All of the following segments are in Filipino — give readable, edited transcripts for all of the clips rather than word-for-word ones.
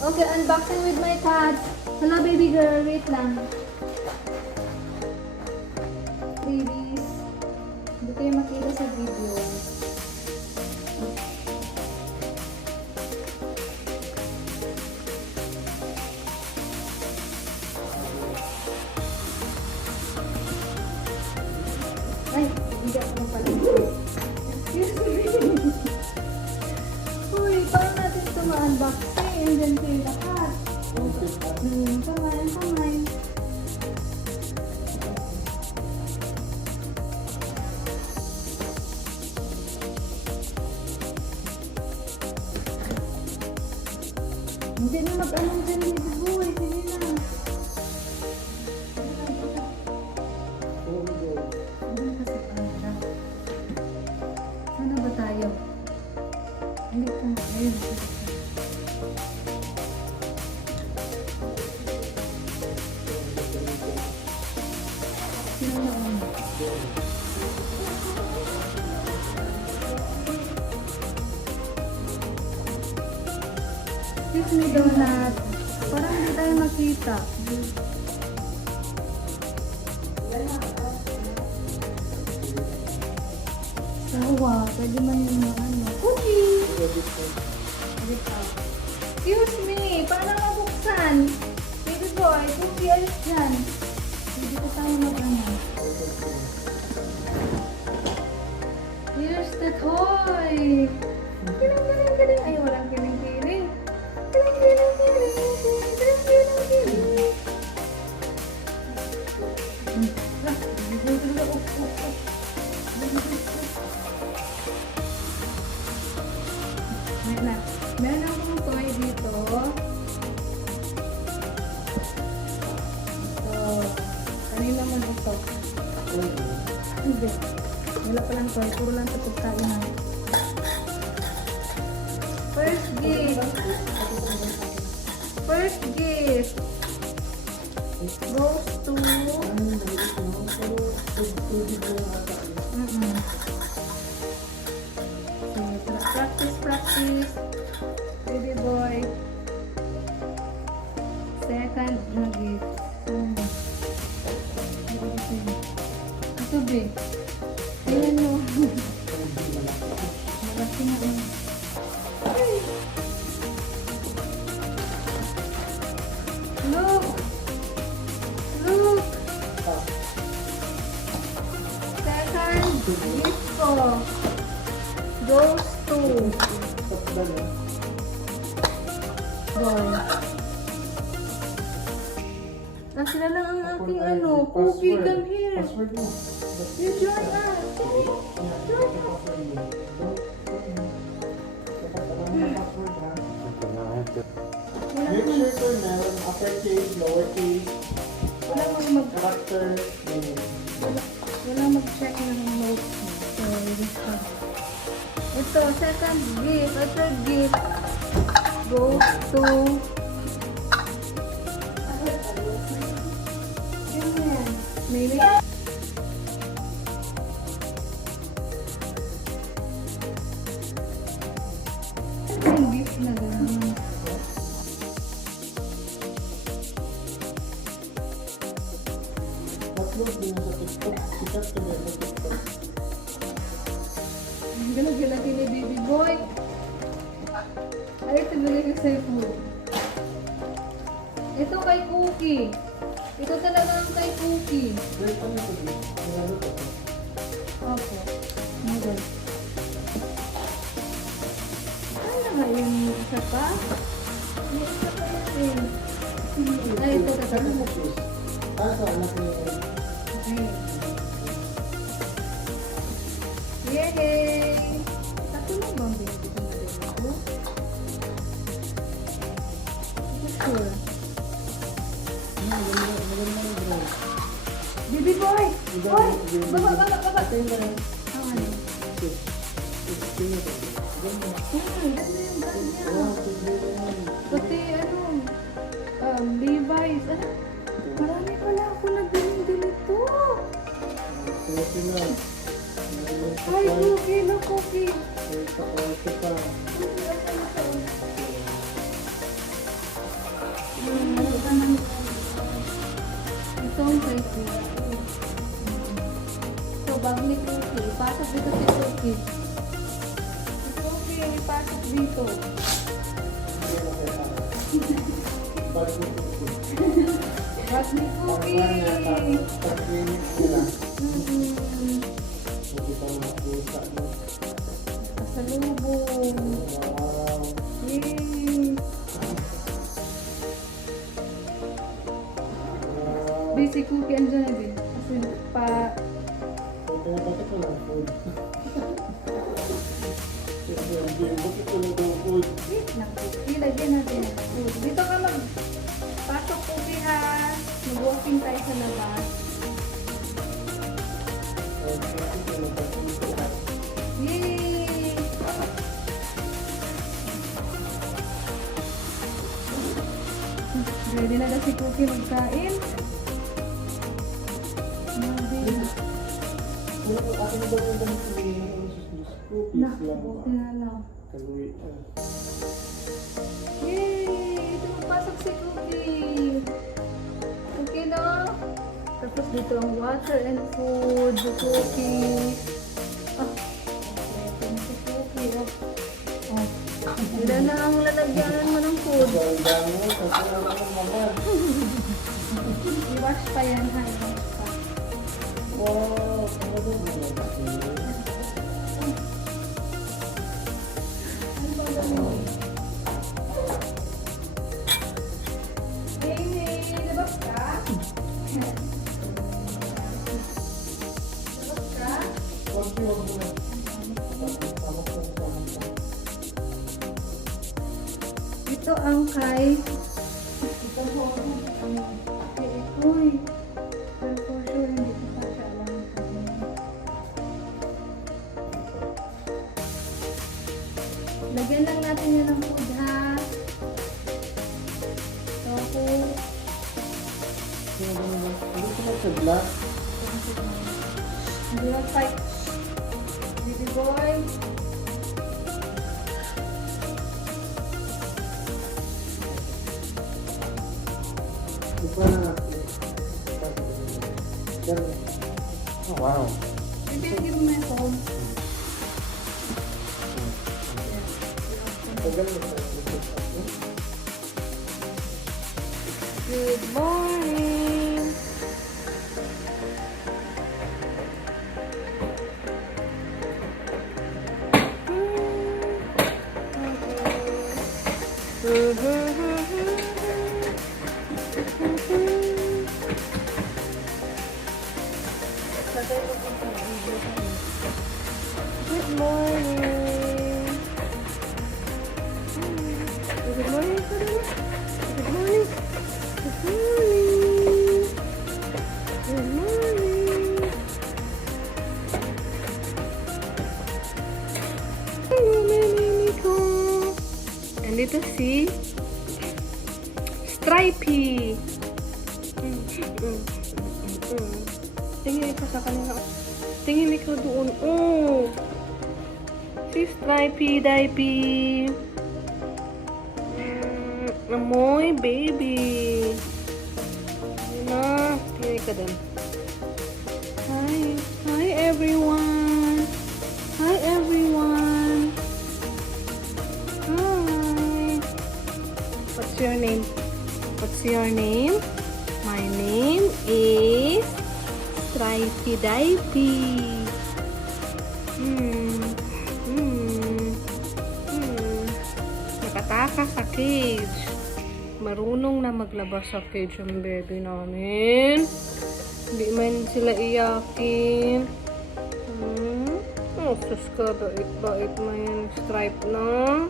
Okay, unboxing with my cat. Hello, baby girl. Wait lang. Babies. Hindi kayo makita sa video. Ay, hindi ako pala. Excuse me. Uy, paano natin ito ma-unboxing? And then to yung lahat. Kamay. Hindi na mag-anong dyan, baby boy. Sige na. Sana ba tayo? Hindi ka. Ayun. Sino na ako? Excuse me, donut. Parang hindi tayo makita. Sawa, pwede man yung mga ano. Cookie! Excuse me, paano mabuksan? Baby boy, cookie, alis dyan. Hindi ko tayo mag-ano. Here's the toy! Kiling. Ay, walang kiling. Kiling. Meron akong toy dito. So, kanina mo ito. Hindi. Wala palang toy. Puro lang sa pagkainan. First gift goes to practice baby boy. Second na gift ito be ayan mo malaki na Look! Second gift ko goes to boy. Sila lang ang aking ano, cookie, come here. You join us. Join us. Make sure to meron uppercase, lowercase, character, name. Wala mag-check ng notes mo. So, ito, second gift, or third gift goes to maybe yung gift na gano'n. Upload din sa TikTok. Sikat ka din sa TikTok. Ang galag-galaki ni baby boy. Ay, ito bigay ko sa'yo food. Ito kay Cookie. Ito talaga ang kay Cookie. Wait, ano ito? Nilalo ko. Opo. Model. Ano nga yung isa pa? Yung isa pa natin. Ay, ito Ano talaga. mo sis? Sa anak niya. Yay! Tatlo mo bang baby ko na rin ako? Sure. Baby boy! Boy! Baba! Ito yung ganun. Ang ano? Sis. Tingnan ko. Ganun. Ganda yung brand niya. Wow, tignan mo yan. Pati ano, Levi's. Ano? Marami pala ako nabili ganito. Kaya sila. Ay, cookie na cookie. Sa kwarto pa. Ito ang kay Cookie. So, bago ni Cookie, ipasok dito si Cookie. Si Cookie, ipasok dito. Bag ni Cookie. Bag ni Cookie. Pag-clinic sila. Mm-mm. Hindi pa makapusa. Pasalubong. Wow. Yay! Wow. Basic Cookie, andyan na din. Kasi pa... Bakit ko lang food? Bakit ko lang daw food? Wait lang, Cookie. Lagyan natin ang food. Dito ka mag-pasok, Cookie, ha? Mag-walking tayo sa labas. Yay! Ready na si Cookie magkain. Buti na lang. Yay! Ito magpasok si Cookie. Okay na? Tapos dito ang water and food. The Cookie. Ah, ito na si Cookie. Oh. Hindi na ang lalagyanan mo ng food. I-wash pa yan, ha? I-wash pa. Wow, talaga mo na kasi. Ano ba gawin? Amy, labas ka? Labas ka? Wag mo na. Ito ang kay... Ito po ang kay Ikoy. Pero for sure, hindi ko pa siya alam. Lagyan lang natin yan ng food, ha? Tofu. Ano ko sa black? Hindi na fight. Baby boy. Iba na natin. Oh, wow. Baby, give me my phone. Tagal mo sa Good morning. Good morning. Good morning. Good morning. Good morning. Good morning. Hello, Mimi ko. Andito si Stripey. Tingin ko sa kanila. Tingin ikaw doon. Oh! Si Stripey, Dipey. Amoy, baby. Ayun na. Tingin ka doon. Hi. Hi, everyone. Hi, everyone. Hi. What's your name? What's your name? My name is Stripey Dipey. Nakatakas sa cage. Marunong na maglabas sa cage ang baby namin. Hindi man sila iyakin. Oh, sus ka. Bait mo yan. Stripe na.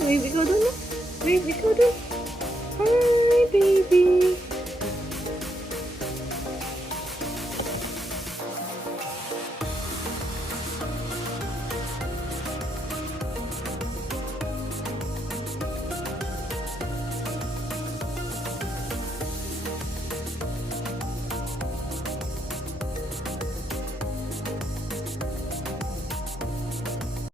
Wave ikaw dun na. Wave ikaw dun. Hi, baby.